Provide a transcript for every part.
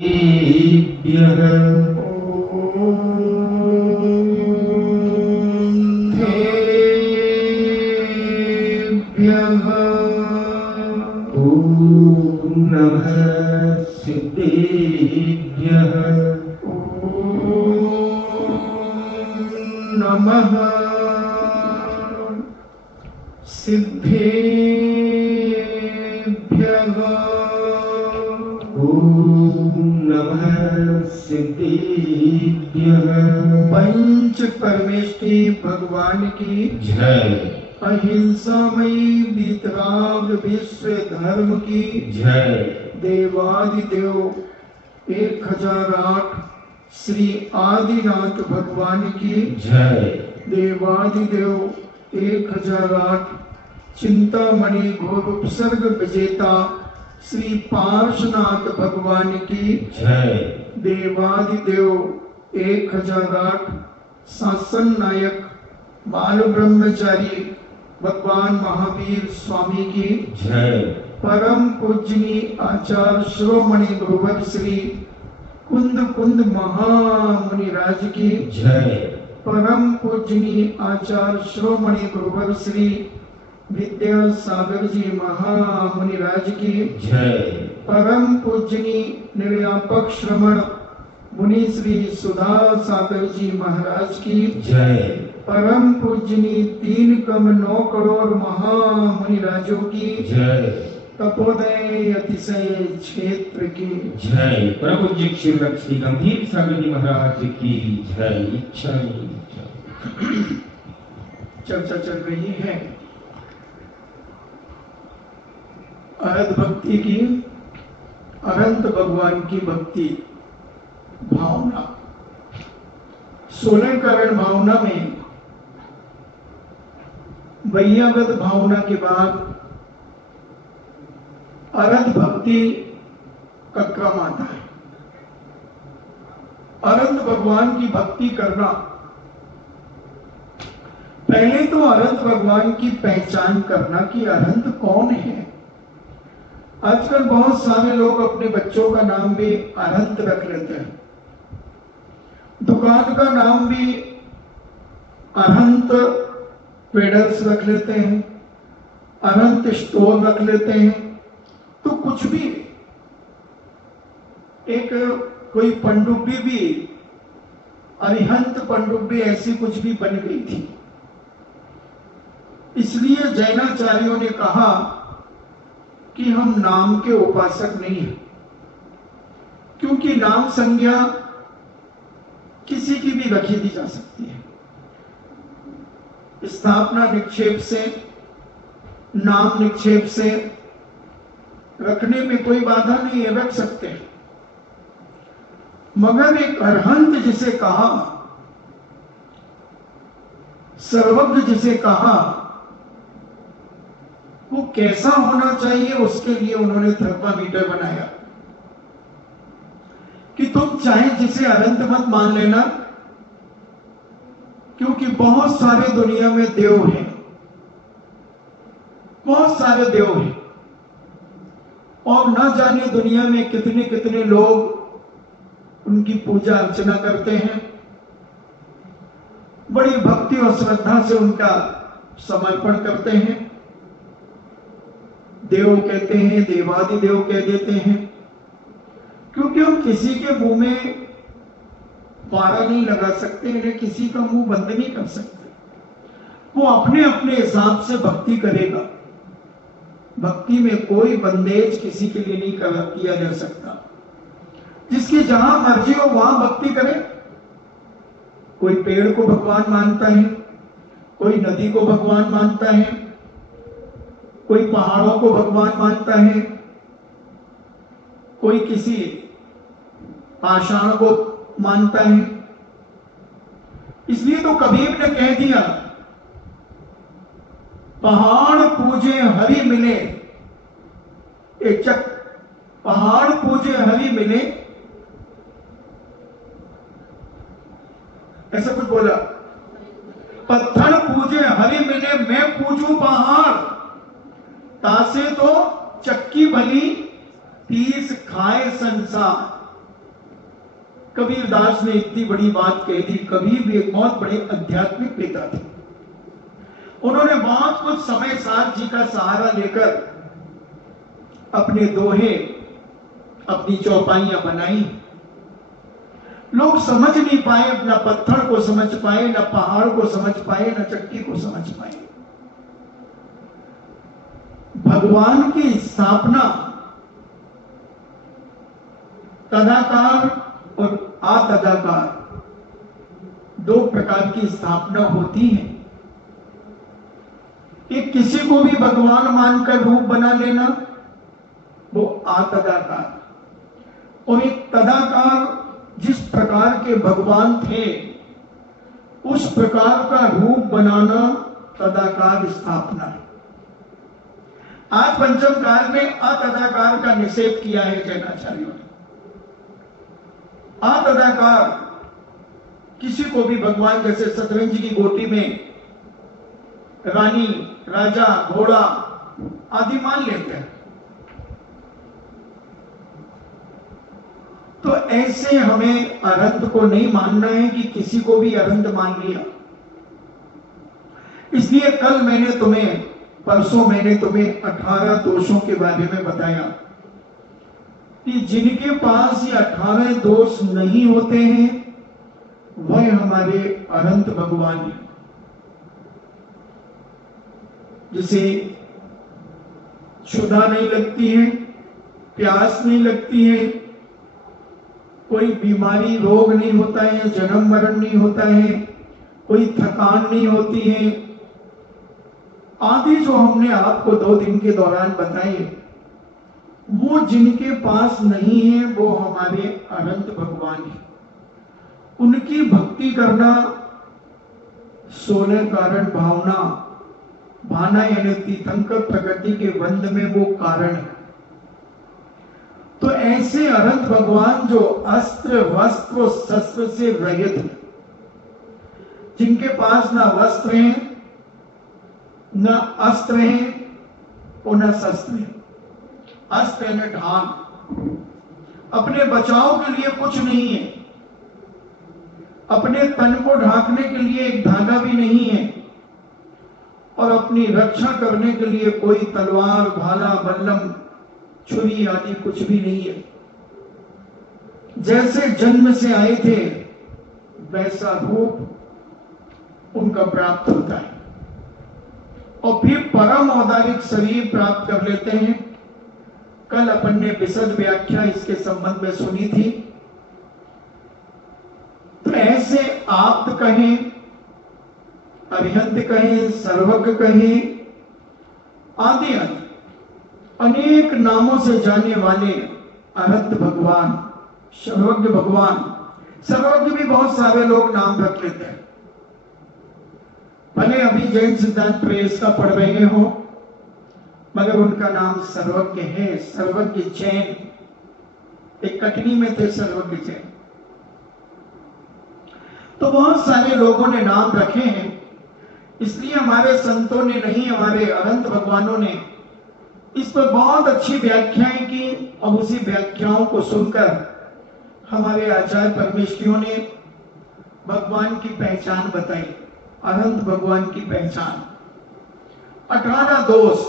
नमः सिद्धेभ्यः नमः सिद्धेभ्यः नमः सिद्धेभ्यः। पंच परमेष्टि भगवान की जय। अहिंसामयी वीतराग विश्व धर्म की जय। देवादिदेव 1008 श्री आदिनाथ भगवान की जय। देवादिदेव 1008 चिंतामणि घोर उपसर्ग विजेता श्री पार्श्वनाथ भगवान की जय। देवादिदेव 1008 शासन नायक बाल ब्रह्मचारी भगवान महावीर स्वामी की जय। परम पूजनीय आचार्य शिरोमणि गुरुवर श्री कुंद कुंद महामुनि राज की जय। परम पूजनीय आचार्य शिरोमणि गुरुवर श्री विद्यासागर जी महामुनि राज की जय। परम पूजनीय निर्यापक श्रमण मुनि श्री सुधा सागर जी महाराज की जय। परम पूजनीय 3 कम 9 करोड़ महामुनि राजों की जय। तपोदय अतिशय क्षेत्र की जय। प्रभु जी श्री लक्ष्मी गंभीर सागर जी महाराज की जय। इच्छा चर्चा चल रही है अरहत भक्ति की, अनंत भगवान की भक्ति भावना। 16 कारण भावना में वैयागत भावना के बाद अरहत भक्ति का क्रम आता है। अरहत भगवान की भक्ति करना, पहले तो अरहत भगवान की पहचान करना कि अरहत कौन है। आजकल बहुत सारे लोग अपने बच्चों का नाम भी अरहत रख लेते हैं, दुकान का नाम भी अरहत ट्रेडर्स रख लेते हैं, अरहत स्टोर रख लेते हैं। तो कुछ भी एक कोई पनडुब्बी भी अरिहंत पनडुब्बी ऐसी कुछ भी बन गई थी। इसलिए जैनाचार्यों ने कहा कि हम नाम के उपासक नहीं हैं, क्योंकि नाम संज्ञा किसी की भी रखी दी जा सकती है। स्थापना निक्षेप से, नाम निक्षेप से रखने में कोई बाधा नहीं है, रख सकते हैं। मगर एक अरहंत जिसे कहा, सर्वज्ञ जिसे कहा, वो कैसा होना चाहिए, उसके लिए उन्होंने थर्मामीटर बनाया कि तुम चाहे जिसे अनंत मत मान लेना, क्योंकि बहुत सारे दुनिया में देव हैं, बहुत सारे देव हैं, और न जाने दुनिया में कितने कितने लोग उनकी पूजा अर्चना करते हैं, बड़ी भक्ति और श्रद्धा से उनका समर्पण करते हैं। देव कहते हैं, देवादिदेव कह देते हैं, क्योंकि हम किसी के मुंह में पारा नहीं लगा सकते, इन्हें किसी का मुंह बंद नहीं कर सकते। वो अपने अपने हिसाब से भक्ति करेगा। भक्ति में कोई बंदेज किसी के लिए नहीं किया जा सकता। जिसकी जहां मर्जी हो वहां भक्ति करे। कोई पेड़ को भगवान मानता है, कोई नदी को भगवान मानता है, कोई पहाड़ों को भगवान मानता है, कोई किसी पाषाण को मानता है। इसलिए तो कबीर ने कह दिया, पहाड़ पूजे हरि मिले, एक चक पहाड़ पूजे हरि मिले, ऐसा कुछ बोला। पत्थर पूजे हरि मिले, मैं पूजू पहाड़, तासे तो चक्की भली 30 खाए संसार। कबीरदास ने इतनी बड़ी बात कही थी। कबीर भी एक बहुत बड़े आध्यात्मिक पिता थे। उन्होंने बहुत कुछ समय साथ जी का सहारा लेकर अपने दोहे, अपनी चौपाइयां बनाई। लोग समझ नहीं पाए, न पत्थर को समझ पाए, न पहाड़ को समझ पाए, न चट्टी को समझ पाए। भगवान की स्थापना तदाकार और अतदाकार दो प्रकार की स्थापना होती है। एक किसी को भी भगवान मानकर रूप बना लेना, वो अतदाकार, और एक तदाकार, जिस प्रकार के भगवान थे उस प्रकार का रूप बनाना तदाकार स्थापना है। आज पंचम काल में अतदाकार का निषेध किया है जैनाचार्यों ने। अतदाकार किसी को भी भगवान, जैसे शतरंज की गोटी में रानी, राजा, घोड़ा आदि मान लेते हैं। तो ऐसे हमें अरंत को नहीं मानना है कि किसी को भी अरंत मान लिया। इसलिए कल मैंने तुम्हें, परसों मैंने तुम्हें 18 दोषों के बारे में बताया कि जिनके पास ये 18 दोष नहीं होते हैं वह हमारे अनंत भगवान हैं। जिसे क्षुधा नहीं लगती है, प्यास नहीं लगती है, कोई बीमारी रोग नहीं होता है, जन्म मरण नहीं होता है, कोई थकान नहीं होती है, आदि जो हमने आपको 2 दिन के दौरान बताए, वो जिनके पास नहीं है वो हमारे अनंत भगवान हैं। उनकी भक्ति करना 16 कारण भावना भाना यानी तीर्थंकर प्रकृति के बंध में वो कारण है। तो ऐसे अनंत भगवान जो अस्त्र वस्त्र शस्त्र से रहित है, जिनके पास ना वस्त्र है, न अस्त्र है और न शस्त्र है। अस्त्र है न ढाल, अपने बचाव के लिए कुछ नहीं है, अपने तन को ढांकने के लिए एक धागा भी नहीं है, और अपनी रक्षा करने के लिए कोई तलवार, भाला, बल्लम, छुरी आदि कुछ भी नहीं है। जैसे जन्म से आए थे वैसा रूप उनका प्राप्त होता है और फिर परम औदारिक शरीर प्राप्त कर लेते हैं। कल अपन ने विशद व्याख्या इसके संबंध में सुनी थी। तो ऐसे आप्त कहें, अरिहंत कहें, सर्वज्ञ कहें, आदि आदि अनेक नामों से जाने वाले अनंत भगवान, सर्वज्ञ भगवान। सर्वज्ञ भी बहुत सारे लोग नाम रख लेते हैं, भले अभी जैन सिद्धांत प्रेस का पढ़ रहे हो, मगर उनका नाम सर्वज्ञ है। सर्वज्ञ जैन, एक कटनी में थे सर्वज्ञ जैन। तो बहुत सारे लोगों ने नाम रखे हैं, इसलिए हमारे संतों ने नहीं, हमारे अनंत भगवानों ने इस पर बहुत अच्छी व्याख्याएं की। और उसी व्याख्याओं को सुनकर हमारे आचार्य परमेश्वरियों ने भगवान की पहचान बताई, अनंत भगवान की पहचान। 18 दोष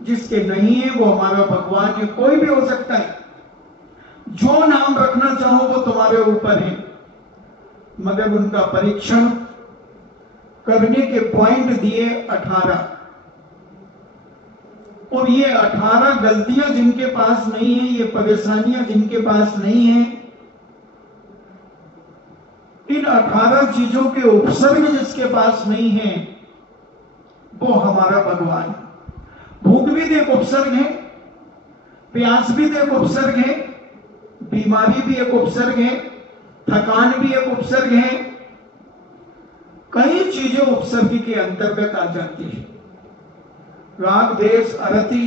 जिसके नहीं है वो हमारा भगवान है। कोई भी हो सकता है, जो नाम रखना चाहो वो तुम्हारे ऊपर है, मगर उनका परीक्षण करने के पॉइंट दिए 18। और ये 18 गलतियां जिनके पास नहीं है, ये परेशानियां जिनके पास नहीं है, इन 18 चीजों के उपसर्ग जिसके पास नहीं है वो हमारा भगवान है। भूख भी एक उपसर्ग है, प्यास भी एक उपसर्ग है, बीमारी भी एक उपसर्ग है, थकान भी एक उपसर्ग है। कई चीजें उपसर्ग के अंतर्गत आ जाती है। राग, द्वेष, अरति,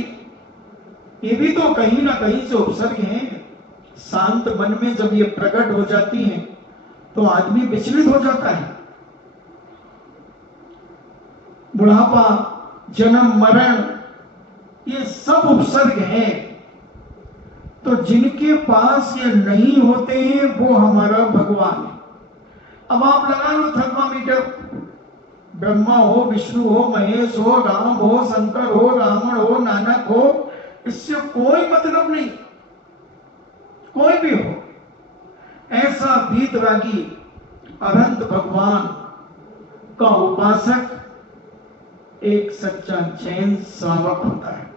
ये भी तो कहीं ना कहीं से उपसर्ग हैं। शांत मन में जब ये प्रकट हो जाती हैं तो आदमी विचलित हो जाता है। बुढ़ापा, जन्म, मरण, ये सब उपसर्ग हैं। तो जिनके पास ये नहीं होते हैं वो हमारा भगवान है। अब आप लगा लो थर्मामीटर, ब्रह्मा हो, विष्णु हो, महेश हो, राम हो, शंकर हो, रावण हो, नानक हो, इससे कोई मतलब नहीं। कोई भी हो, ऐसा वीतरागी अनंत भगवान का उपासक एक सच्चा जैन श्रावक होता है।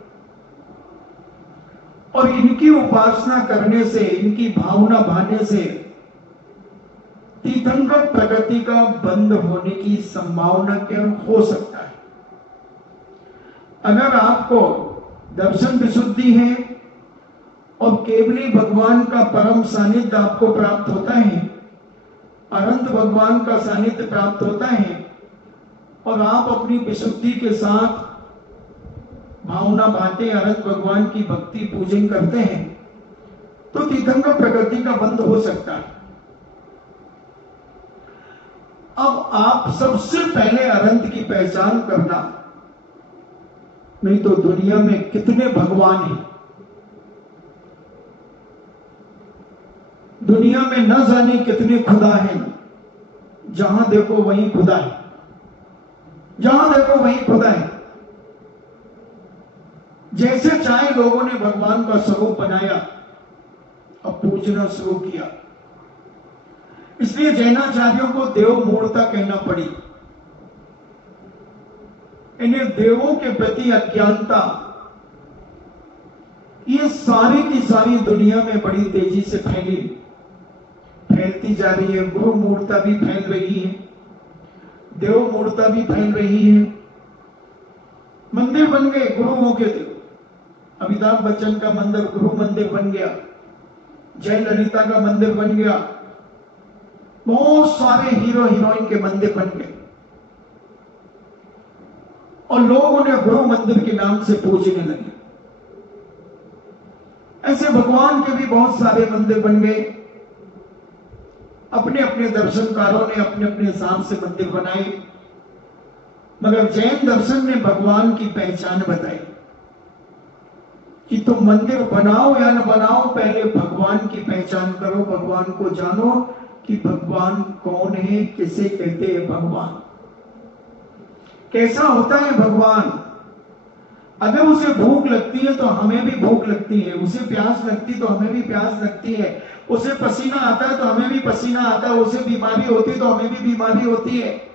और इनकी उपासना करने से, इनकी भावना भाने से तीर्थंकर प्रगति का बंद होने की संभावना क्या हो सकता है। अगर आपको दर्शन विशुद्धि है और केवली भगवान का परम सानिध्य आपको प्राप्त होता है, अनंत भगवान का सानिध्य प्राप्त होता है, और आप अपनी विशुद्धि के साथ भावना बातें अनंत भगवान की भक्ति पूजन करते हैं, तो तीर्थंकर प्रगति का बंद हो सकता है। अब आप सबसे पहले अनंत की पहचान करना, नहीं तो दुनिया में कितने भगवान हैं, दुनिया में न जाने कितने खुदा हैं। जहां देखो वहीं खुदा है, जहां देखो वहीं खुदा है। जैसे चाहे लोगों ने भगवान का स्वरूप बनाया, अब पूजना शुरू किया। इसलिए जैनाचार्यों को देव मूर्ता कहना पड़ी। इन्हें देवों के प्रति अज्ञानता ये सारी की सारी दुनिया में बड़ी तेजी से फैलती जा रही है। गुरु मूर्ता भी फैल रही है, देव मूर्ता भी फैल रही है। मंदिर बन गए गुरुओं के। अमिताभ बच्चन का मंदिर गुरु मंदिर बन गया, जयललिता का मंदिर बन गया, बहुत सारे हीरो हीरोइन के मंदिर बन गए, और लोग उन्हें गुरु मंदिर के नाम से पूजने लगे। ऐसे भगवान के भी बहुत सारे मंदिर बन गए। अपने अपने दर्शनकारों ने अपने अपने हिसाब से मंदिर बनाए, मगर जैन दर्शन ने भगवान की पहचान बताई कि तुम मंदिर बनाओ या न बनाओ, पहले भगवान की पहचान करो, भगवान को जानो कि भगवान कौन है, किसे कहते हैं भगवान, कैसा होता है भगवान। अगर उसे भूख लगती है तो हमें भी भूख लगती है, उसे प्यास लगती तो हमें भी प्यास लगती है, उसे पसीना आता है तो हमें भी पसीना आता है, उसे बीमारी होती है तो हमें भी बीमारी होती है,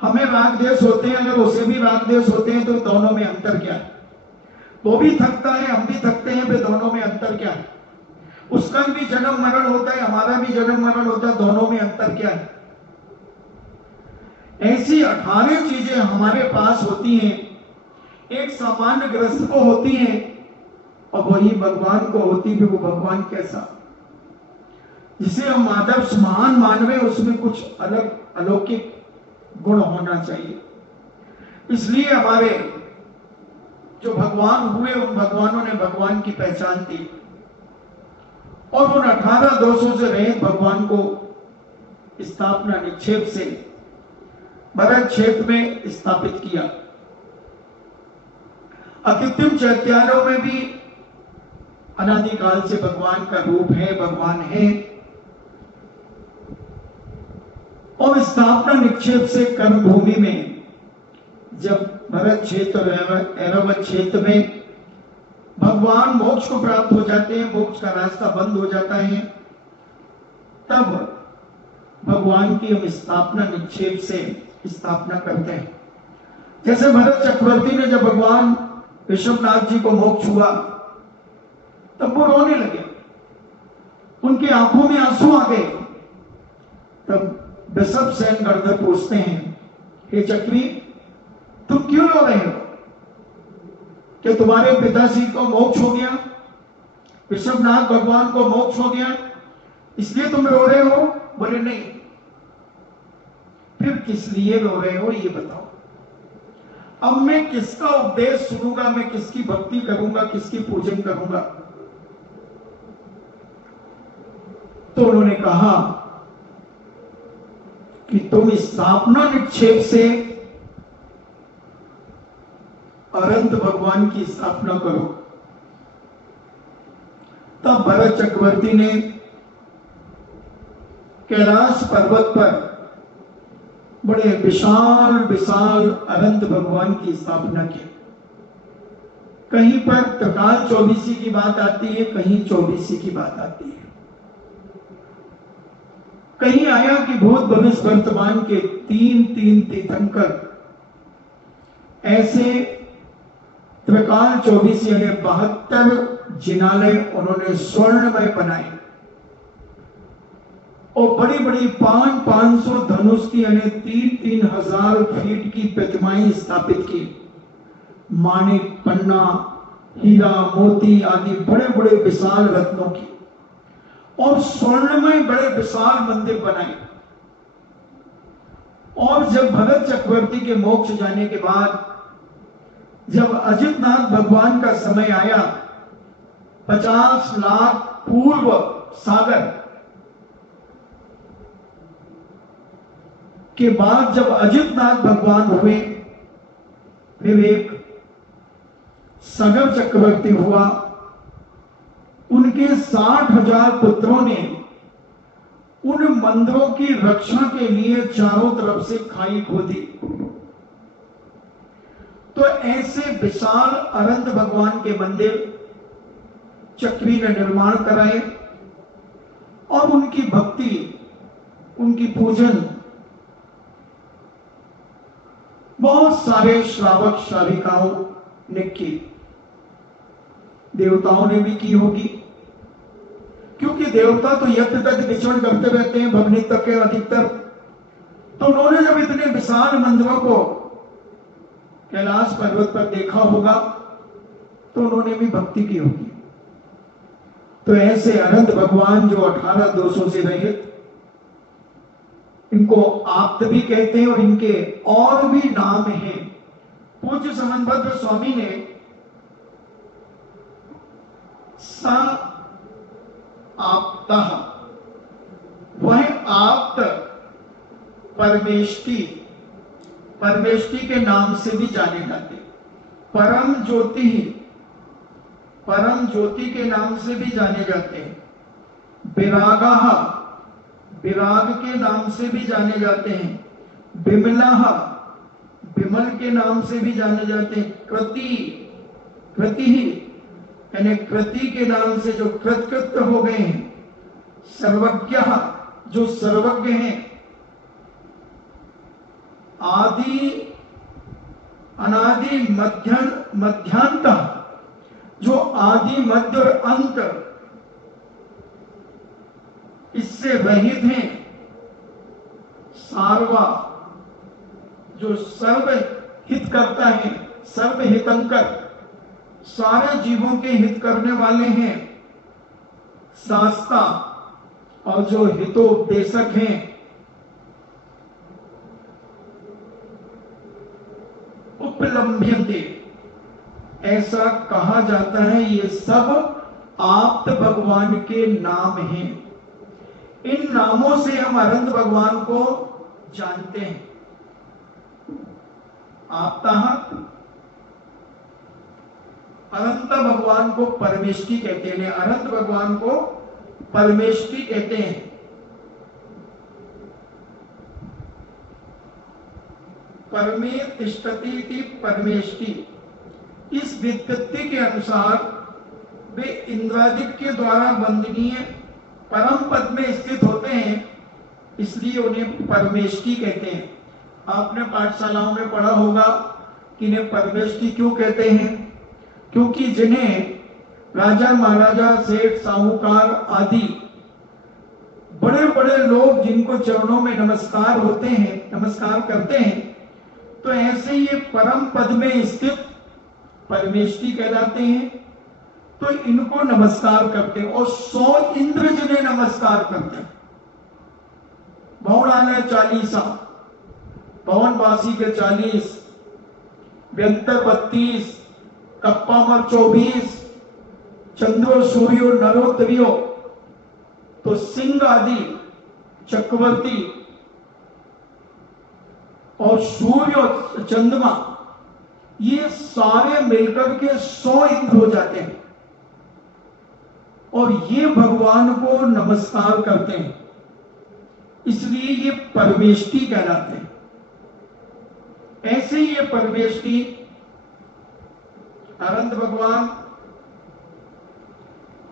हमें राग देश होते हैं, अगर उसे भी राग देश होते हैं, तो दोनों में अंतर क्या है। वो भी थकता है, हम भी थकते हैं, फिर दोनों में अंतर क्या है। उसका भी जन्म मरण होता है, हमारा भी जन्म मरण होता है, दोनों में अंतर क्या है। ऐसी 18 चीजें हमारे पास होती हैं, एक सामान्य ग्रस्त को होती है, और वही भगवान को होती भी। वो भगवान कैसा, जिसे हम आदर्श महान मानवे, उसमें कुछ अलग अलौकिक गुण होना चाहिए। इसलिए हमारे जो भगवान हुए, उन भगवानों ने भगवान की पहचान दी, और उन 18 दोषों से रहित भगवान को स्थापना निक्षेप से भरत क्षेत्र में स्थापित किया। अकृत्रिम चैत्यारों में भी अनादिकाल से भगवान का रूप है, भगवान है, और स्थापना निक्षेप से कर्मभूमि में जब भरत क्षेत्र और ऐरावत क्षेत्र में भगवान मोक्ष को प्राप्त हो जाते हैं, मोक्ष का रास्ता बंद हो जाता है, तब भगवान की हम स्थापना निक्षेप से स्थापना करते हैं। जैसे भरत चक्रवर्ती ने जब भगवान ऋषभनाथ जी को मोक्ष हुआ, तब वो रोने लगे, उनकी आंखों में आंसू आ गए। तब ऋषभ सेन गणधर पूछते हैं, हे चक्री, तुम क्यों रो रहे हो? कि तुम्हारे पिताजी को मोक्ष हो गया, ऋषभनाथ भगवान को मोक्ष हो गया, इसलिए तुम रो रहे हो? बोले नहीं। फिर किस लिए रो रहे हो ये बताओ। अब मैं किसका उपदेश सुनूंगा, मैं किसकी भक्ति करूंगा, किसकी पूजन करूंगा? तो उन्होंने कहा कि तुम स्थापना निक्षेप से अनंत भगवान की स्थापना करो, तब भरत चक्रवर्ती ने कैलाश पर्वत पर बड़े विशाल विशाल अनंत भगवान की स्थापना की। कहीं पर त्रिकाल चौबीसी की बात आती है, कहीं चौबीसी की बात आती है। कहीं आया कि भूत भविष्य वर्तमान के तीन तीन तीर्थंकर ऐसे त्रिकाल चौबीसी यानी 72 जिनालय उन्होंने स्वर्णमय बनाए और बड़ी बड़ी 500 धनुष की यानी 3,000 फीट की प्रतिमाएं स्थापित की। माणिक, पन्ना, हीरा, मोती आदि बड़े बड़े विशाल रत्नों की और स्वर्णमय बड़े विशाल मंदिर बनाए। और जब भरत चक्रवर्ती के मोक्ष जाने के बाद जब अजितनाथ भगवान का समय आया, 50 लाख पूर्व सागर के बाद जब अजितनाथ भगवान हुए, फिर एक सगर चक्रवर्ती हुआ। उनके 60,000 पुत्रों ने उन मंदिरों की रक्षा के लिए चारों तरफ से खाई खोदी। तो ऐसे विशाल अनंत भगवान के मंदिर चक्री ने निर्माण कराए और उनकी भक्ति, उनकी पूजन बहुत सारे श्रावक श्राविकाओं ने की। देवताओं ने भी की होगी, क्योंकि देवता तो यज्ञ तक विचरण करते रहते हैं भवनी तक के अधिकतर। तो उन्होंने जब इतने विशाल मंदिरों को कैलाश पर्वत पर देखा होगा तो उन्होंने भी भक्ति की होगी। तो ऐसे अनंत भगवान जो 18 दोषों से रहित, इनको आप्त भी कहते हैं और इनके और भी नाम हैं। पूज्य समन्वत स्वामी ने स आप्तः, वह आप्त परमेष्टि, परमेष्टि के नाम से भी जाने जाते। परम ज्योति, परम ज्योति के नाम से भी जाने जाते हैं। विरागः, विराग के नाम से भी जाने जाते हैं। विमलः, विमल के नाम से भी जाने जाते हैं। कृति, कृति यानी कृति के नाम से जो कृतकृत हो गए हैं। सर्वज्ञ, जो सर्वज्ञ हैं। आदि, अनादि, मध्यांत, जो आदि मध्य और अंत इससे रहित हैं। सार्वा, जो सर्व हित करता है, सर्व हितंकर, सारे जीवों के हित करने वाले हैं। शास्ता, और जो हितोपदेशक हैं। उपलम्भ्यन्ते, ऐसा कहा जाता है ये सब आप्त भगवान के नाम हैं। इन नामों से हम अनंत भगवान को जानते हैं। आप्तः, अनंत भगवान को परमेष्टि कहते हैं, अनंत भगवान को परमेष्टि कहते हैं। परमे तिष्ठति परमेष्टि, इस व्युत्पत्ति के अनुसार वे इंद्रादिक के द्वारा वंदनीय परम पद में स्थित होते हैं, इसलिए उन्हें परमेष्टि कहते हैं। आपने पाठशालाओं में पढ़ा होगा कि इन्हें परमेष्टि क्यों कहते हैं। क्योंकि जिन्हें राजा महाराजा सेठ साहूकार आदि बड़े बड़े लोग जिनको चरणों में नमस्कार होते हैं, नमस्कार करते हैं, तो ऐसे ये परम पद में स्थित परमेष्टि कहलाते हैं। तो इनको नमस्कार करते हैं और 100 इंद्र जिन्हें नमस्कार करते हैं। भवनालय 40, भवनवासी के 40, व्यंतर 32, कप्पामर 24, चंद्रो सूर्यो नरो त्रियो, तो सिंह आदि चक्रवर्ती और सूर्य चंद्रमा, ये सारे मिलकर के 100 इंद्र हो जाते हैं। और ये भगवान को नमस्कार करते हैं, इसलिए ये परमेष्टि कहलाते हैं। ऐसे ये परमेष्टि अनंत भगवान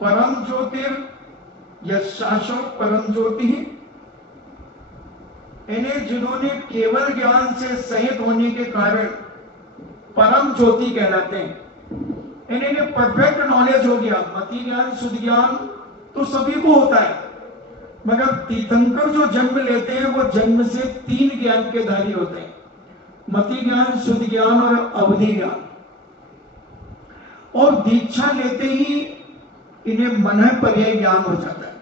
परम ज्योतिर या शाश्वत परम ज्योति है। इन्हें जिन्होंने केवल ज्ञान से सहित होने के कारण परम ज्योति कहलाते हैं। इन्हें परफेक्ट नॉलेज हो गया, मति ज्ञान शुद्ध ज्ञान तो सभी को होता है, मगर तीर्थंकर जो जन्म लेते हैं वो जन्म से 3 ज्ञान के धारी होते हैं, मति ज्ञान, शुद्ध ज्ञान और अवधि ज्ञान। और दीक्षा लेते ही इन्हें मन पर्याय ज्ञान हो जाता है।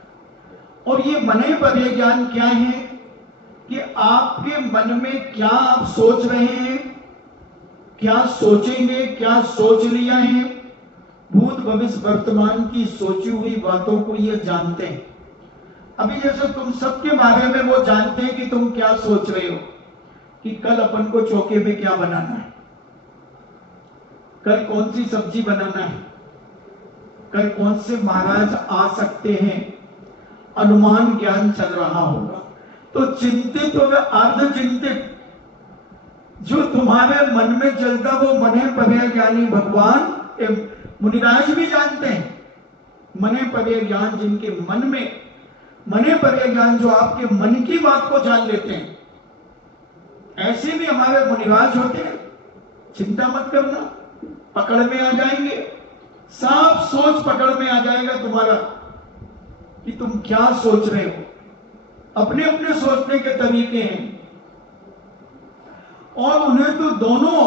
और ये मन पर्याय ज्ञान क्या है कि आपके मन में क्या आप सोच रहे हैं, क्या सोचेंगे, क्या सोच लिया है, भूत भविष्य वर्तमान की सोची हुई बातों को ये जानते हैं। अभी जैसे तुम सबके बारे में वो जानते हैं कि तुम क्या सोच रहे हो, कि कल अपन को चौके में क्या बनाना है, कल कौन सी सब्जी बनाना है, कल कौन से महाराज आ सकते हैं, अनुमान ज्ञान चल रहा होगा। तो चिंतित और अर्ध चिंतित जो तुम्हारे मन में चलता वो मने पर्याय ज्ञानी भगवान मुनिराज भी जानते हैं। मने पर्याय ज्ञान जिनके मन में, मने पर्याय ज्ञान जो आपके मन की बात को जान लेते हैं, ऐसे भी हमारे मुनिराज होते हैं। चिंता मत करना, पकड़ में आ जाएंगे, सब सोच पकड़ में आ जाएगा तुम्हारा कि तुम क्या सोच रहे हो। अपने अपने सोचने के तरीके हैं और उन्हें तो दोनों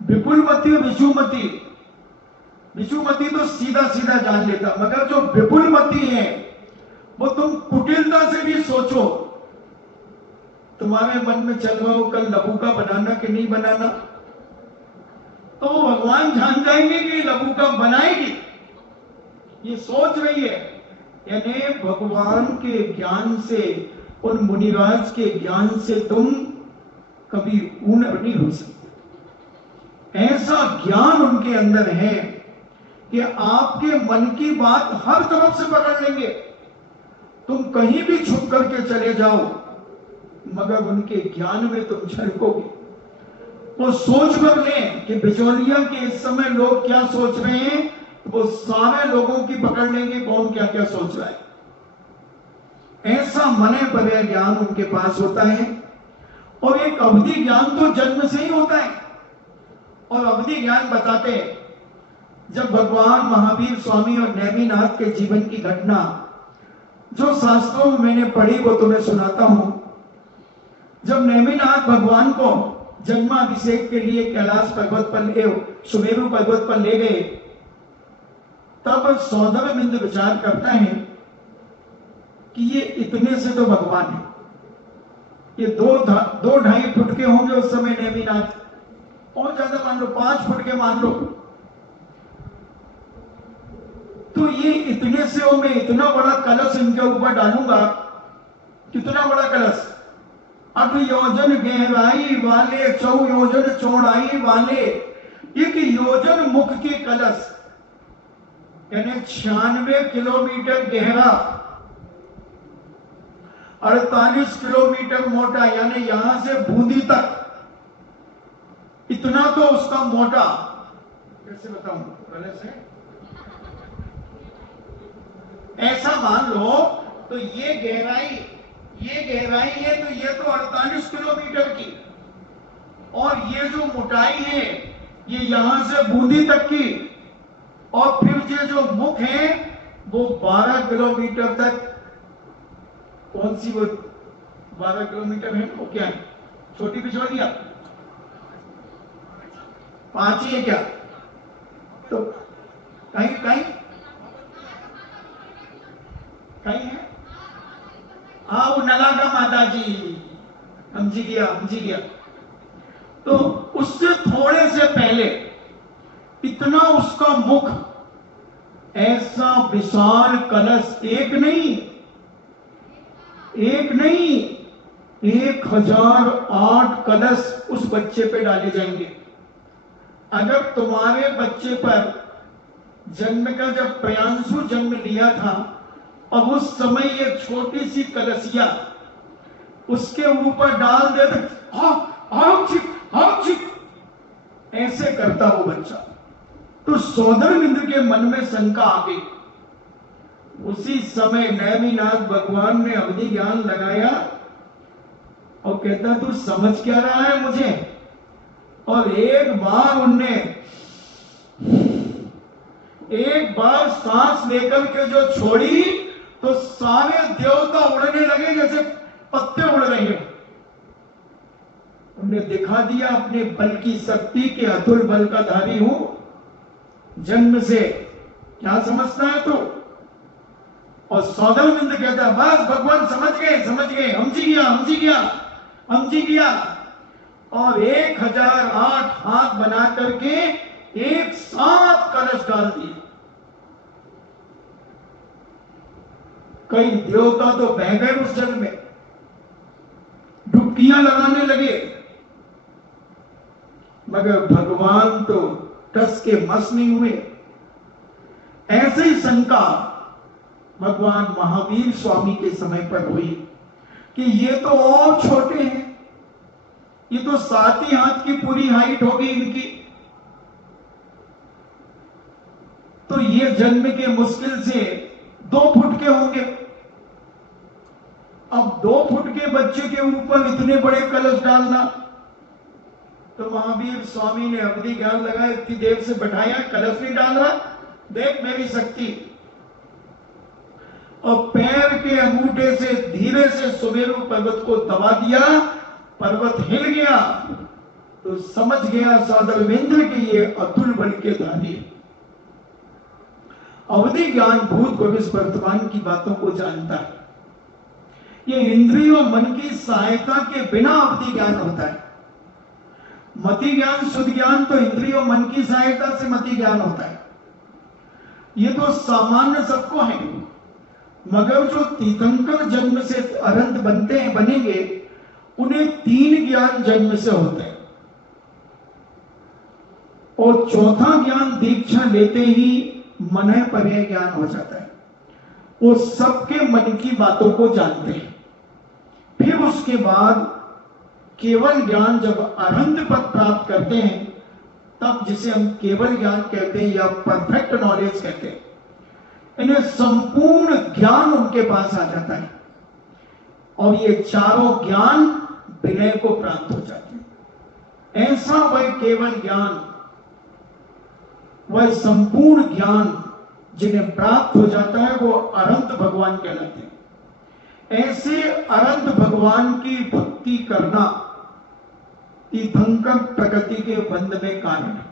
विपुलमती और विषुमती, विषुमती तो सीधा सीधा जान लेता, मगर जो विपुलमती है वो तुम कुटिलता से भी सोचो, तुम्हारे मन में चल रहा हो कल लघु का बनाना कि नहीं बनाना, तो वो भगवान जान जाएंगे कि लघु का बनाएगी, ये सोच रही है। यानी भगवान के ज्ञान से, उन मुनिराज के ज्ञान से तुम कभी ऊन नहीं हो सकते। ऐसा ज्ञान उनके अंदर है कि आपके मन की बात हर तरफ से पकड़ लेंगे। तुम कहीं भी छुप करके चले जाओ, मगर उनके ज्ञान में तुम झलकोगे। वो सोच कर लें कि बिचौलिया के इस समय लोग क्या सोच रहे हैं, वो सारे लोगों की पकड़ लेंगे कौन क्या क्या सोच रहा है। ऐसा मने पर्याय ज्ञान उनके पास होता है। और एक अवधि ज्ञान तो जन्म से ही होता है। और अवधि ज्ञान बताते हैं, जब भगवान महावीर स्वामी और नेमिनाथ के जीवन की घटना जो शास्त्रों में मैंने पढ़ी वो तुम्हें सुनाता हूं। जब नेमिनाथ भगवान को जन्माभिषेक के लिए कैलाश पर्वत पर, सुमेरु पर्वत पर ले गए, तब सौदामिंद्र विचार करता है कि ये इतने से तो भगवान है, ये 2-2.5 फुट के होंगे उस समय नेमिनाथ, और ज्यादा मान लो 5 फुट के मान लो, तो ये इतने से हो, मैं इतना बड़ा कलश इनके ऊपर डालूंगा। कितना बड़ा कलश, 8 योजन गहराई वाले, 4 योजन चौड़ाई वाले, 1 योजन मुख के कलश, यानी 96 किलोमीटर गहरा, 48 किलोमीटर मोटा, यानी यहां से बूंदी तक, इतना तो उसका मोटा, कैसे बताऊं, कलश है ऐसा मान लो। तो ये गहराई है, तो ये तो 48 किलोमीटर की, और ये जो मोटाई है ये यहां से बूंदी तक की, और फिर ये जो मुख है वो 12 किलोमीटर तक। कौन सी वो 12 किलोमीटर है, वो क्या है, छोटी बिछोड़िया 5 ही है क्या, तो कहीं कहीं है। हाँ, वो नलागा माता जी, समझी गया। तो उससे थोड़े से पहले इतना उसका मुख, ऐसा विशाल कलश, एक नहीं 1008 कलश उस बच्चे पे डाले जाएंगे। अगर तुम्हारे बच्चे पर जन्म का जब प्रियांशु जन्म लिया था, अब उस समय ये छोटी सी कलसिया उसके ऊपर डाल दे तो ऐसे करता वो बच्चा। तो सौदरविंद के मन में शंका आ गई। उसी समय नेमिनाथ भगवान ने अवधि ज्ञान लगाया और कहता तू समझ क्या रहा है मुझे। और एक बार सांस लेकर के जो छोड़ी तो सारे देवता उड़ने लगे जैसे पत्ते उड़ रहे हैं। उन्हें दिखा दिया अपने बल की शक्ति के अतुल बल का धारी हूं जन्म से, क्या समझता है तू। और सौदरविंद कहता है बस भगवान समझ गए, हमजी गया। और 1008 हाथ बना करके एक साथ कलश डाल दिए। कई देवता तो बह गए उस जल में, डुबकियां लगाने लगे, मगर भगवान तो टस के मस नहीं हुए। ऐसे ही शंका भगवान महावीर स्वामी के समय पर हुई कि ये तो और छोटे हैं, ये तो 7 ही हाथ की पूरी हाइट होगी इनकी, तो ये जन्म के मुश्किल से 2 फुट के होंगे। अब 2 फुट के बच्चे के ऊपर इतने बड़े कलश डालना। तो महावीर स्वामी ने अवधि ज्ञान लगाया, इतनी देर से बैठाया, कलश नहीं डाल रहा, देख मेरी शक्ति। और पैर के अंगूठे से धीरे से सुमेरु पर्वत को दबा दिया, पर्वत हिल गया। तो समझ गया सौदरविंद कि ये अतुल बल के धारी। अवधि ज्ञान भूत भविष्य वर्तमान की बातों को जानता है। ये इंद्रिय और मन की सहायता के बिना अवधि ज्ञान होता है। मति ज्ञान शुद्ध ज्ञान तो इंद्रिय और मन की सहायता से मति ज्ञान होता है। ये तो सामान्य सबको है, मगर जो तीर्थंकर जन्म से अरहंत बनेंगे उन्हें 3 ज्ञान जन्म से होते हैं। और चौथा ज्ञान दीक्षा लेते ही मन पर्य ज्ञान हो जाता है। वो सबके मन की बातों को जानते हैं। फिर उसके बाद केवल ज्ञान जब अरहंत पद प्राप्त करते हैं, तब जिसे हम केवल ज्ञान कहते हैं या परफेक्ट नॉलेज कहते हैं, इन्हें संपूर्ण ज्ञान उनके पास आ जाता है। और ये चारों ज्ञान विनय को प्राप्त हो जाते हैं। ऐसा वह केवल ज्ञान, वह संपूर्ण ज्ञान जिन्हें प्राप्त हो जाता है, वो अरहंत भगवान कहलाते हैं। ऐसे अरहंत भगवान की भक्ति करना तीर्थंकर प्रगति के बंध में कारण है।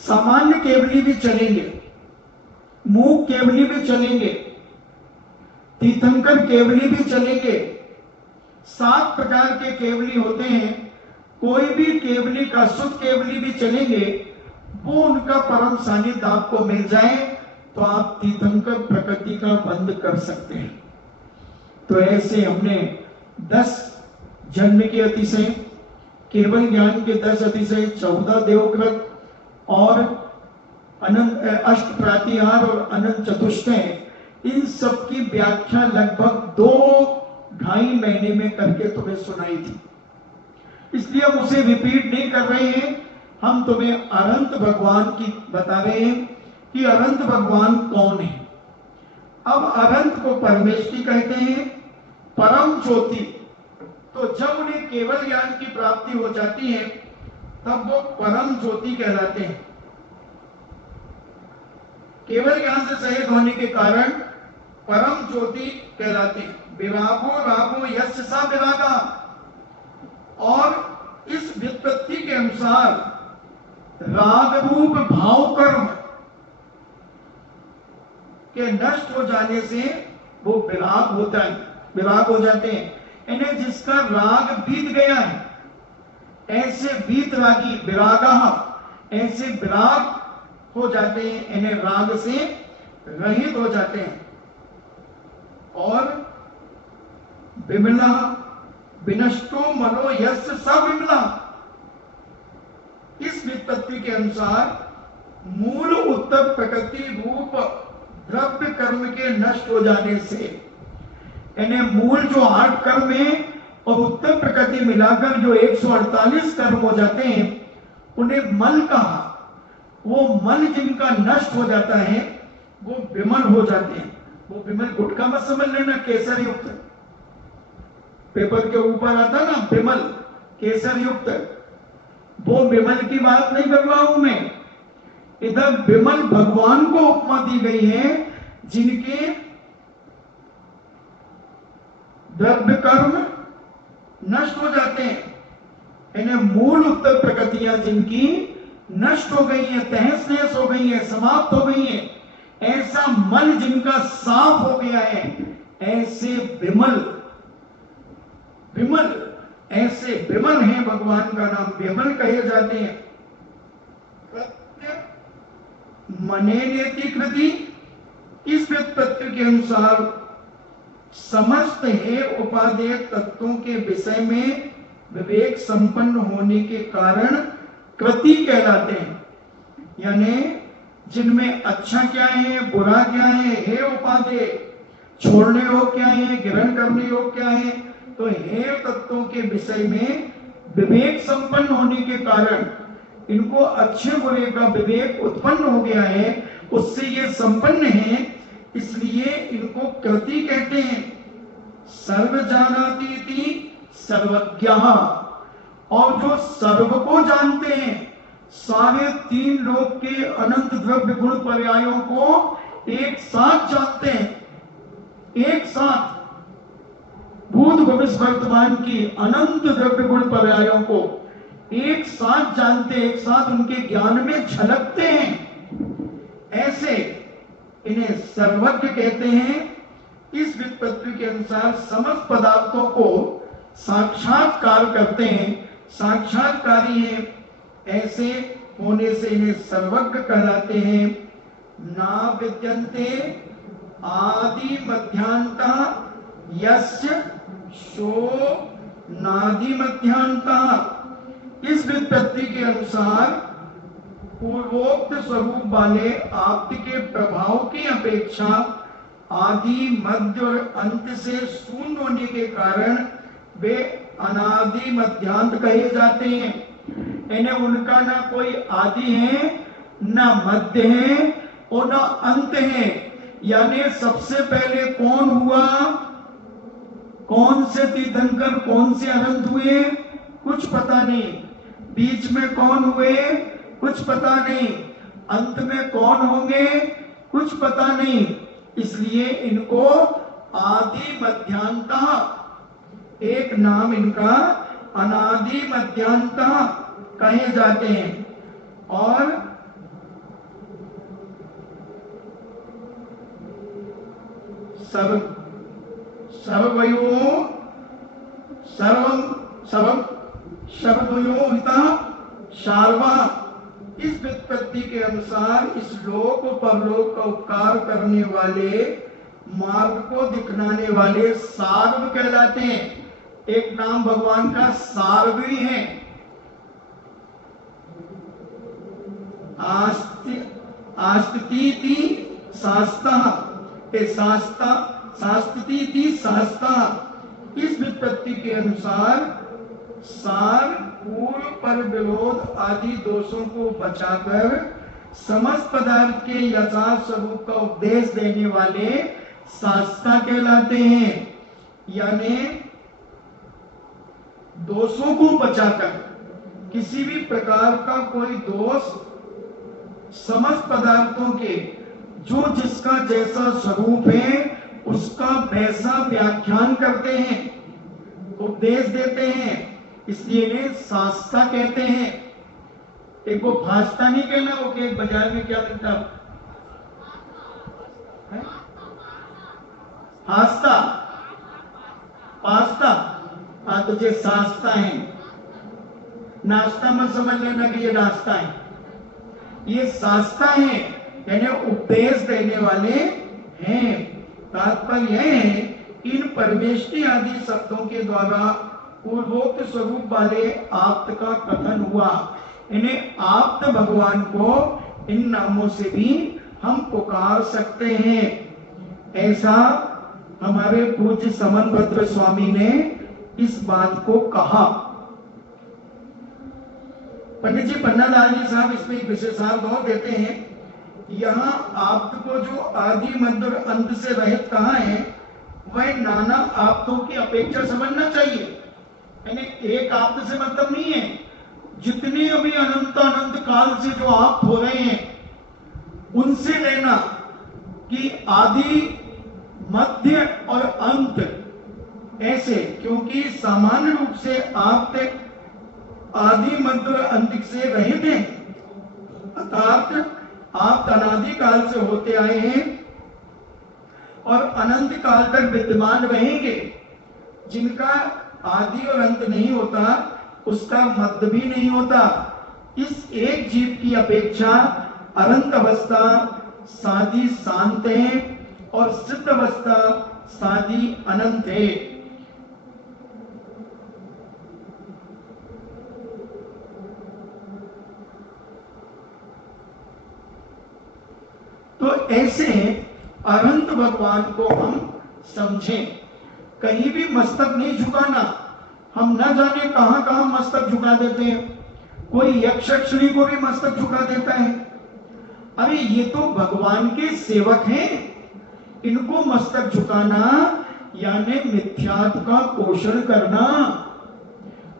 सामान्य केवली भी चलेंगे, मूक केवली भी चलेंगे, तीर्थंकर केवली भी चलेंगे। 7 प्रकार के केवली होते हैं। कोई भी केवली का शुद्ध केवली भी चलेंगे, वो उनका परम सानिध्य आपको मिल जाए तो आप तीर्थंकर प्रकृति का बंद कर सकते हैं। तो ऐसे हमने 10 जन्म के अतिशय, केवल ज्ञान के 10 अतिशय, 14 देवकृत और अनंत अष्ट प्रातिहार और अनंत चतुष्टय, इन सब की व्याख्या लगभग 2-2.5 महीने में करके तुम्हें सुनाई थी। इसलिए हम उसे रिपीट नहीं कर रहे हैं। हम तुम्हें अरहंत भगवान की बता रहे हैं कि अरहंत भगवान कौन है। अब अरहंत को परमेष्टि कहते हैं, परम ज्योति। तो जब उन्हें केवल ज्ञान की प्राप्ति हो जाती है, तब वो परम ज्योति कहलाते हैं। केवल ज्ञान से सहित होने के कारण परम ज्योति कहलाते हैं। विरागो रागो यस्य सा विरागा। और इस व्युत्पत्ति के अनुसार राग रूप भाव कर्म के नष्ट हो जाने से वो विराग होता है, विराग हो जाते हैं। इन्हें जिसका राग बीत गया है, ऐसे बीत रागी विरागा, ऐसे विराग हो जाते हैं, इन्हें राग से रहित हो जाते हैं। और विमला विनष्टो मनो यस्य स विमला, इस व्युत्पत्ति के अनुसार मूल उत्तर प्रकृति रूप द्रव्य कर्म के नष्ट हो जाने से, यानी मूल जो 8 कर्म है और उत्तर प्रकृति मिलाकर जो 148 कर्म हो जाते हैं, उन्हें मल कहा। वो मल जिनका नष्ट हो जाता है वो विमल हो जाते हैं। वो विमल गुटखा मत समझ लेना, केसर युक्त। पेपर के ऊपर आता ना विमल, केसर युक्त, वो विमल की बात नहीं कर रहा हूं मैं। इधर विमल भगवान को उपमा दी गई है जिनके द्रव्य कर्म नष्ट हो जाते हैं, यानी मूल उत्तर प्रकृतियां जिनकी नष्ट हो गई है, तहस नहस हो गई है, समाप्त हो गई है, ऐसा मल जिनका साफ हो गया है, ऐसे विमल विमल ऐसे विमल हैं, भगवान का नाम विमल कहे जाते हैं। मने नेति कृति, इस व्युत्पत्ति के अनुसार समस्त है उपादेय तत्वों के विषय में विवेक संपन्न होने के कारण कृति कहलाते हैं। यानी जिनमें अच्छा क्या है, बुरा क्या है उपादेय, छोड़ने योग क्या है, ग्रहण करने योग क्या है, तो हे तत्वों के विषय में विवेक संपन्न होने के कारण इनको अच्छे बुरे का विवेक उत्पन्न हो गया है, उससे ये संपन्न है, इसलिए इनको कृति कहते हैं। सर्व जानाति इति सर्वज्ञः, और जो सर्व को जानते हैं, सारे 3 लोक के अनंत द्रव्य गुण पर्यायों को एक साथ जानते हैं, एक साथ भूत भविष्य वर्तमान की अनंत द्रव्य गुण पर्यायों को एक साथ जानते, एक साथ उनके ज्ञान में झलकते हैं, ऐसे इन्हें सर्वज्ञ कहते हैं। इस व्युत्पत्ति के अनुसार समस्त पदार्थों को साक्षात्कार करते हैं, साक्षात्कारी हैं, ऐसे होने से इन्हें सर्वज्ञ कहलाते हैं। ना विद्यन्ते आदि मध्यांता यस्य शो नादि मध्यांता। इस व्युत्पत्ति के अनुसार पूर्वोक्त स्वरूप वाले आप्ति के प्रभाव की अपेक्षा आदि मध्य और अंत से शून्य होने के कारण वे अनादि मध्यांत कहे जाते हैं। इन्हें उनका ना कोई आदि है, ना मध्य है और ना अंत है। यानी सबसे पहले कौन हुआ, कौन से तीर्थंकर कौन से अनंत हुए, कुछ पता नहीं। बीच में कौन हुए, कुछ पता नहीं। अंत में कौन होंगे, कुछ पता नहीं। इसलिए इनको आदि मध्यांता, एक नाम इनका अनादि मध्यांता कहे जाते हैं। और सर्वयो हिता शार्वा। इस व्युत्पत्ति के अनुसार इस लोक परलोक का उपकार करने वाले, मार्ग को दिखलाने वाले सार्व कहलाते हैं। एक नाम भगवान का सार्वी है। आस्तिति शास्ता, शास्तिति शास्ता। इस व्युत्पत्ति के अनुसार सार, पूर्व पर विरोध आदि दोषों को बचाकर समस्त पदार्थ के यथार्थ स्वरूप का उपदेश देने वाले शास्ता कहलाते हैं। यानी दोषों को बचाकर, किसी भी प्रकार का कोई दोष समस्त पदार्थों के जो जिसका जैसा स्वरूप है उसका वैसा व्याख्यान करते हैं, उपदेश देते हैं, इसलिए इन्हें शास्ता कहते हैं। एक वो भाषता नहीं कहना, वो के बाजार में क्या मिलता है, हास्ता, पास्ता। हाँ, तो ये शास्ता है। नाश्ता मत समझ लेना कि ये नाश्ता है, ये शास्ता है, यानी उपदेश देने वाले हैं। तात्पर्य यह है, इन परमेष्टि आदि शब्दों के द्वारा पूर्वोक्त स्वरूप वाले आप्त का कथन हुआ। इन्हें आप्त भगवान को इन नामों से भी हम पुकार सकते हैं। ऐसा हमारे पूज्य समनभद्र स्वामी ने इस बात को कहा। पंडित जी पन्नालाल जी साहब इसमें एक विशेषार्थ और देते हैं। यहाँ आपको जो आदि मध्य अंत से रहित कहा है, वह नाना आप्तों की अपेक्षा समझना चाहिए। यानी एक आप्त से मतलब नहीं है, जितने अभी अनंत अनंत काल से जो आप हो रहे हैं उनसे लेना कि आदि मध्य और अंत ऐसे, क्योंकि सामान्य रूप से आप आदि मध्य और अंत से रहित हैं, अर्थात आप अनादि काल से होते आए हैं और अनंत काल तक विद्यमान रहेंगे। जिनका आदि और अंत नहीं होता उसका मध्य भी नहीं होता। इस एक जीव की अपेक्षा अनंत अवस्था साधी शांत है और सिद्ध अवस्था साधी अनंत है। तो ऐसे अनंत भगवान को हम समझें। कहीं भी मस्तक नहीं झुकाना। हम न जाने कहां कहां मस्तक झुका देते हैं। कोई यक्षिणी को भी मस्तक झुका देता है। अरे ये तो भगवान के सेवक हैं, इनको मस्तक झुकाना यानी मिथ्यात्व का पोषण करना।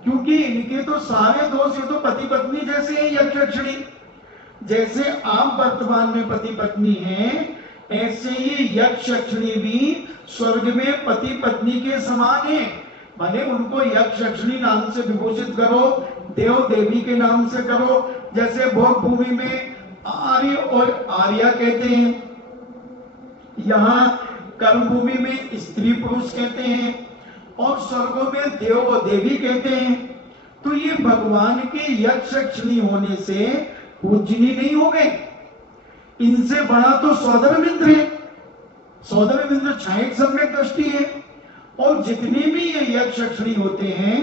क्योंकि इनके तो सारे दोष, ये तो पति पत्नी जैसे हैं यक्षिणी। जैसे आप वर्तमान में पति पत्नी हैं, ऐसे ही यक्षिणी भी स्वर्ग में पति पत्नी के समान है। भले उनको यक्षिणी नाम से विभूषित करो, देव देवी के नाम से करो। जैसे भोग भूमि में आर्य और आर्या कहते हैं, यहाँ कर्म भूमि में स्त्री पुरुष कहते हैं और स्वर्गों में देव और देवी कहते हैं। तो ये भगवान के यक्षिणी होने से पूजनीय नहीं हो गए। इनसे बड़ा तो सौदर्मिंद्र है। सौदर्मिंद्र छायक सम्यक दृष्टि है। और जितने भी ये यक्षिणी होते हैं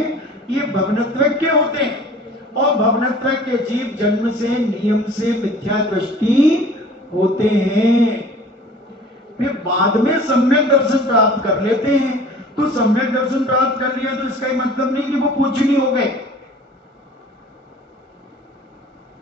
ये भवनत्रज्ञ होते हैं और भवनत्रज्ञ जीव जन्म से नियम से मिथ्या दृष्टि होते हैं। फिर बाद में सम्यक दर्शन प्राप्त कर लेते हैं। तो सम्यक दर्शन प्राप्त कर लिया तो इसका मतलब नहीं कि वो पूजनीय हो गए।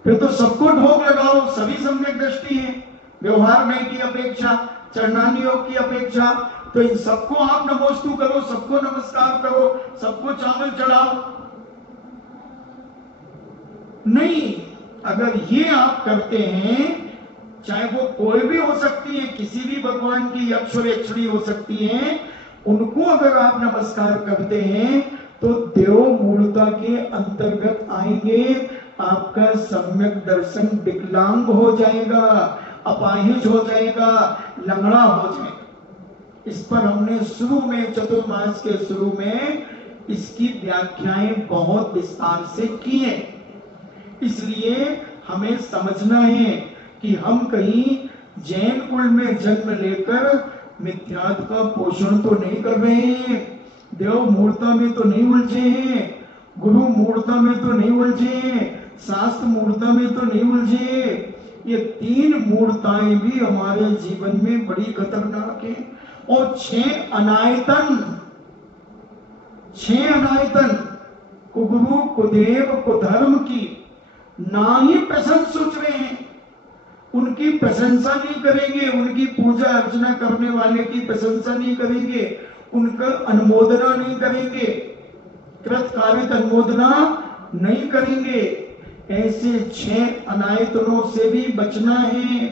फिर तो सबको ढोक लगाओ, सभी सम्यक दृष्टि है। व्यवहार में की अपेक्षा, चरणानी योग की अपेक्षा, तो इन सबको आप नमोस्तु करो, सबको नमस्कार करो, सबको चावल चढ़ाओ। नहीं, अगर ये आप करते हैं, चाहे वो कोई भी हो सकती है, किसी भी भगवान की यक्ष और यक्षिणी हो सकती है, उनको अगर आप नमस्कार करते हैं तो देव मूलता के अंतर्गत आएंगे। आपका सम्यक दर्शन विकलांग हो जाएगा, अपाहिज हो जाएगा, लंगड़ा हो जाएगा। इस पर हमने शुरू में, चतुर्मास के शुरू में इसकी व्याख्याएं बहुत विस्तार से की है। इसलिए हमें समझना है कि हम कहीं जैन कुल में जन्म लेकर मिथ्यात्व का पोषण तो नहीं कर रहे हैं, देव मूर्ता में तो नहीं उलझे हैं, गुरु मूर्ता में तो नहीं उलझे हैं, शास्त्र मूर्ता में तो नहीं उलझे। ये तीन मूर्ताएं भी हमारे जीवन में बड़ी खतरनाक है। और 6 अनायतन, 6 अनायतन कुगुरु कुदेव कुधर्म की ना ही प्रशंसा सोच रहे हैं, उनकी प्रशंसा नहीं करेंगे, उनकी पूजा अर्चना करने वाले की प्रशंसा नहीं करेंगे, उनका अनुमोदना नहीं करेंगे, कृत कारित अनुमोदना नहीं करेंगे। ऐसे 6 अनायतनों से भी बचना है।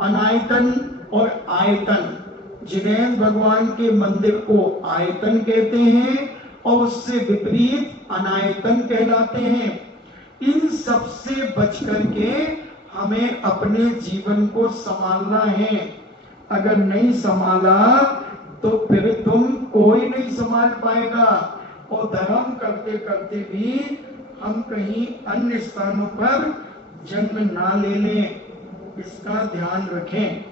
अनायतन और आयतन, जिनेन्द्र भगवान के मंदिर को आयतन कहते हैं और उससे विपरीत अनायतन कहलाते हैं। इन सब से बच करके हमें अपने जीवन को संभालना है। अगर नहीं संभाला तो फिर तुम कोई नहीं संभाल पाएगा। और धर्म करते करते भी हम कहीं अन्य स्थानों पर जन्म ना ले लें, इसका ध्यान रखें।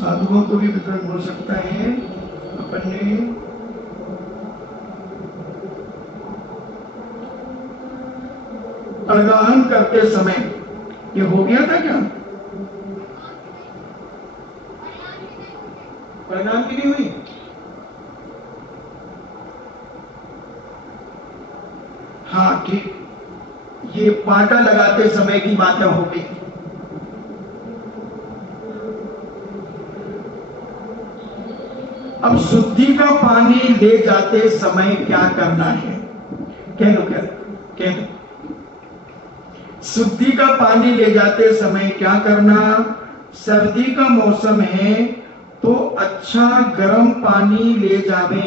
साधुओं को भी वितरण हो सकता है। अपन ने प्रगाहन करते समय ये हो गया था क्या? परिणाम की नहीं हुई? हाँ ठीक, ये पाटा लगाते समय की बातें हो गई। अब शुद्धि का पानी ले जाते समय क्या करना है? कह लो कह दो। शुद्धि का पानी ले जाते समय क्या करना? सर्दी का मौसम है तो अच्छा गर्म पानी ले जावे,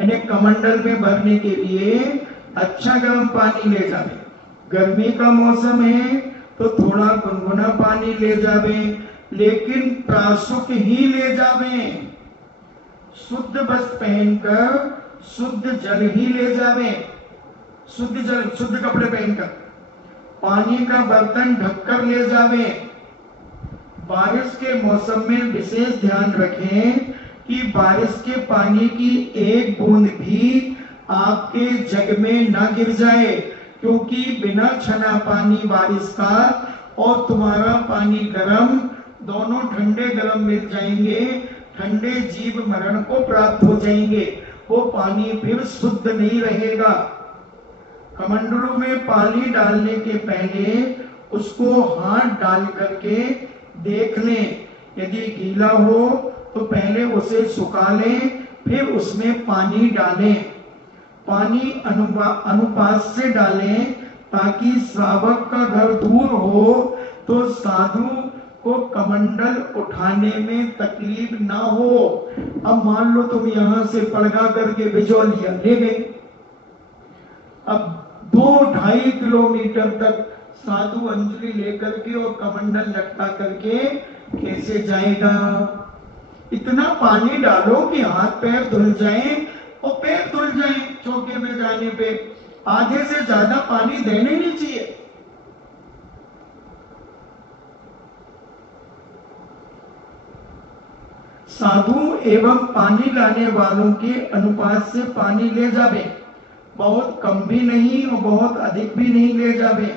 यानी कमंडल में भरने के लिए अच्छा गर्म पानी ले जावे। गर्मी का मौसम है तो थोड़ा गुनगुना पानी ले जावे, लेकिन प्रासुक ही ले जावे। शुद्ध वस्त्र पहनकर शुद्ध जल ही ले जावे, शुद्ध जल, शुद्ध कपड़े पहनकर। पानी का बर्तन ढककर ले जावे। बारिश के मौसम में विशेष ध्यान रखें कि बारिश के पानी की एक बूंद भी आपके जग में ना गिर जाए, क्योंकि बिना छना पानी बारिश का और तुम्हारा पानी गर्म, दोनों ठंडे गर्म मिल जाएंगे, ठंडे जीव मरण को प्राप्त हो जाएंगे, वो पानी फिर शुद्ध नहीं रहेगा। कमंडलों में पानी डालने के पहले उसको हाथ डाल करके देख लें, यदि गीला हो तो पहले उसे सुखा लें, फिर उसमें पानी डालें। पानी अनुपात से डालें ताकि श्रावक का घर दूर हो तो साधु को कमंडल उठाने में तकलीफ ना हो। अब मान लो तुम यहां से पड़गा करके बिजौलिया ले गए, अब 2-2.5 किलोमीटर तक साधु अंजलि लेकर के और कमंडल लटका करके कैसे जाएगा? इतना पानी डालो कि हाथ पैर धुल जाएं, और पैर धुल जाएं चौके में जाने पे। आधे से ज्यादा पानी देने नहीं चाहिए। साधु एवं पानी लाने वालों के अनुपात से पानी ले जावे, बहुत कम भी नहीं और बहुत अधिक भी नहीं ले जावे।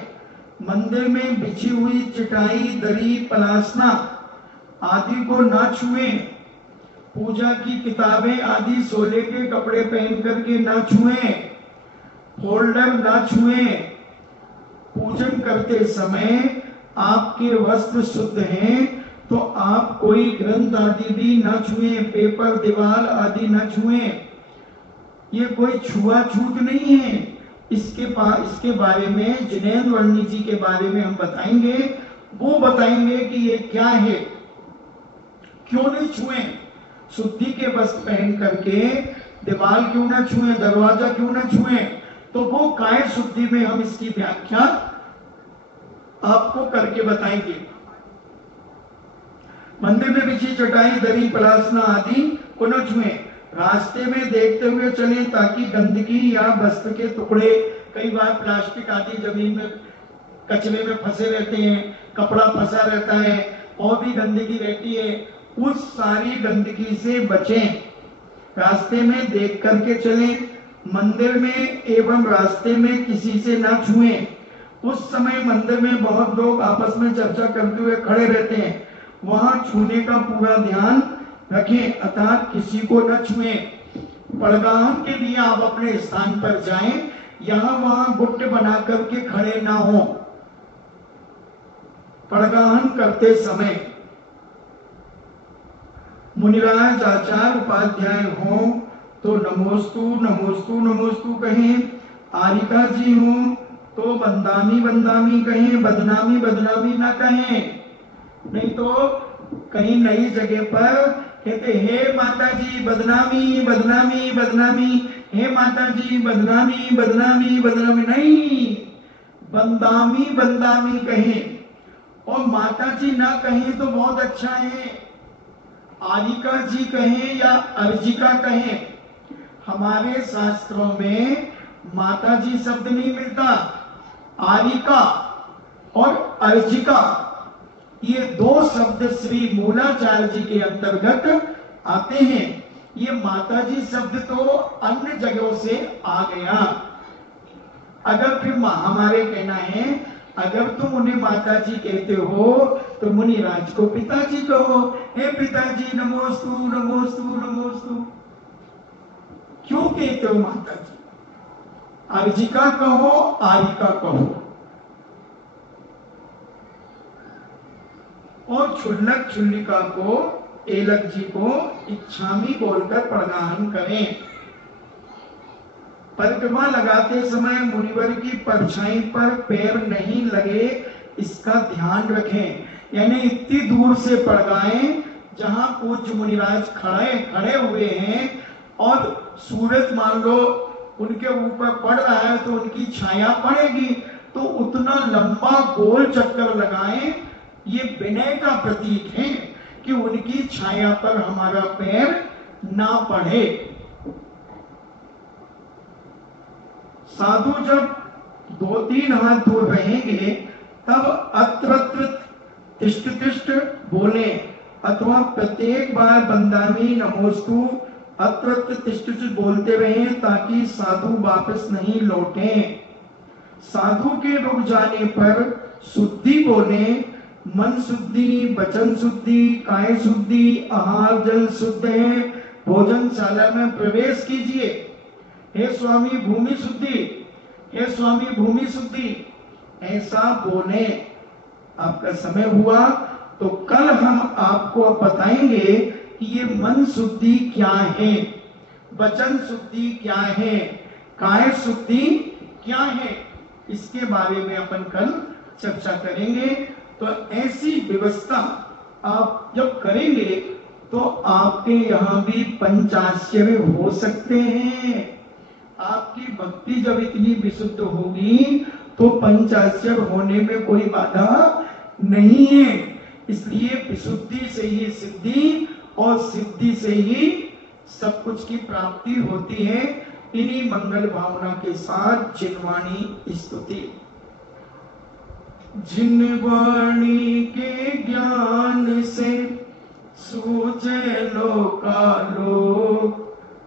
मंदिर में बिछी हुई चटाई, दरी, पलासना आदि को ना छुएं। पूजा की किताबें आदि सोले के कपड़े पहन करके ना छुएं। फोल्डर ना छुएं। पूजन करते समय आपके वस्त्र शुद्ध हैं तो आप कोई ग्रंथ आदि भी ना छुएं, पेपर, दीवार आदि ना छुएं। ये कोई छुआछूत नहीं है। इसके बारे में जिनेंद्र वर्णी जी के बारे में हम बताएंगे, वो बताएंगे कि ये क्या है, क्यों नहीं छुएं। शुद्धि के वस्त्र पहन करके दीवार क्यों ना छुएं, दरवाजा क्यों ना छुएं, तो वो काय शुद्धि में हम इसकी व्याख्या आपको करके बताएंगे। मंदिर में बिछी चटाई, दरी, पलासना आदि को न छुएं। रास्ते में देखते हुए चलें ताकि गंदगी या वस्त्र के टुकड़े, कई बार प्लास्टिक आदि जमीन में कचरे में फंसे रहते हैं, कपड़ा फंसा रहता है और भी गंदगी रहती है, उस सारी गंदगी से बचें। रास्ते में देख करके चलें। मंदिर में एवं रास्ते में किसी से ना छुएं। उस समय मंदिर में बहुत लोग आपस में चर्चा करते हुए खड़े रहते हैं, वहां छूने का पूरा ध्यान रखें, अर्थात किसी को न छुएं। पड़गाहन के लिए आप अपने स्थान पर जाएं, यहां वहां गुट बना करके खड़े ना हो। पड़गाहन करते समय मुनिराज, आचार्य, उपाध्याय हो तो नमोस्तु नमोस्तु नमोस्तु कहें। आरिका जी हो तो बंदामी बंदामी कहें, बदनामी बदनामी ना कहें। नहीं तो कहीं नई जगह पर कहते हे माता जी बदनामी बदनामी बदनामी, हे माता जी बदनामी बदनामी बदनामी नहीं, बंदामी बंदामी कहें। और माता जी ना कहें तो बहुत अच्छा है, आरिका जी कहें या अर्जिका कहें। हमारे शास्त्रों में माता जी शब्द नहीं मिलता, आरिका और अर्जिका ये दो शब्द श्री मूलाचार्य जी के अंतर्गत आते हैं। ये माताजी शब्द तो अन्य जगहों से आ गया। अगर फिर हमारे कहना है, अगर तुम उन्हें माताजी कहते हो तो मुनिराज को पिताजी कहो। हे पिताजी नमोस्तु नमोस्तु नमोस्तु। क्यों कहते हो माताजी? अर्जिका कहो, आरिका कहो। और क्षुल्लक क्षुल्लिका को, एलक जी को इच्छामी बोलकर प्रणाम करें। परिक्रमा लगाते समय मुनिवर की परछाई पर पैर नहीं लगे, इसका ध्यान रखें। यानी इतनी दूर से पड़गाएं जहां पूज्य मुनिराज खड़े हुए हैं और सूरज मान लो उनके ऊपर पड़ रहा है तो उनकी छाया पड़ेगी, तो उतना लंबा गोल चक्कर लगाएं। ये विनय का प्रतीक है कि उनकी छाया पर हमारा पैर ना पड़े। साधु जब 2-3 हाथ दूर रहेंगे तब अत्र तिष्ठ तिष्ठ बोले, अथवा प्रत्येक बार बंदामी नमोस्तु अत्र तिष्ठ बोलते रहे ताकि साधु वापस नहीं लौटे। साधु के रुक जाने पर शुद्धि बोले, मन शुद्धि, वचन शुद्धि, काय शुद्धि, आहार जल शुद्ध है, भोजनशाला में प्रवेश कीजिए। हे स्वामी भूमि शुद्धि, हे स्वामी भूमि शुद्धि, ऐसा बोले। आपका समय हुआ तो कल हम आपको बताएंगे कि ये मन शुद्धि क्या है, वचन शुद्धि क्या है, काय शुद्धि क्या है, इसके बारे में अपन कल चर्चा करेंगे। तो ऐसी व्यवस्था आप जब करेंगे तो आपके यहाँ भी पंचाश्चर्य हो सकते हैं। आपकी भक्ति जब इतनी विशुद्ध होगी तो पंचाश्चर्य होने में कोई बाधा नहीं है। इसलिए विशुद्धि से ही सिद्धि और सिद्धि से ही सब कुछ की प्राप्ति होती है। इन्हीं मंगल भावना के साथ जिनवाणी स्तुति। जिनवाणी के ज्ञान से सूझे लोकालोक,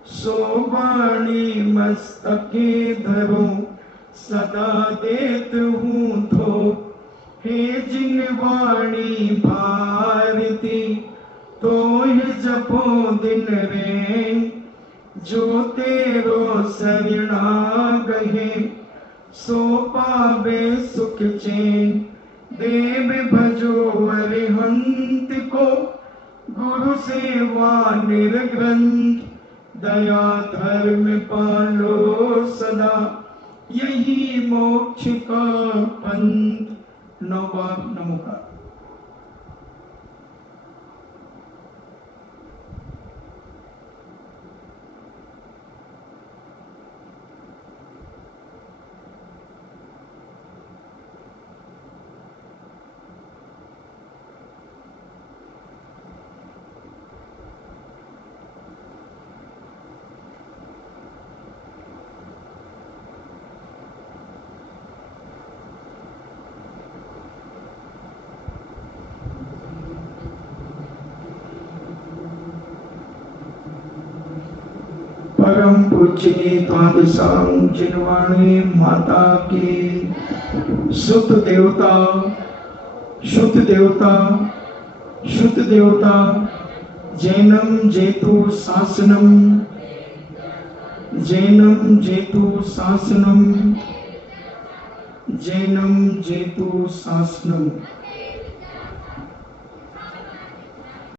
सो वाणी मस्तके धरो सदा देत हूँ थोक। हे जिनवाणी भारती तो ये जपो दिन रे, जो तेरो शरणा गहे सो पावे सुख चैन। देव भजो अरिहंत को गुरु सेवा निर्ग्रंथ, दया धर्म पालो सदा यही मोक्ष का पंथ। नमोकार। परम पूज्य तादृशां जिनवाणी माता की शुद्ध देवता शुद्ध देवता शुद्ध देवता जैनम जेतु शासनम जैनम जेतु शासनम जैनम जेतु शासनम।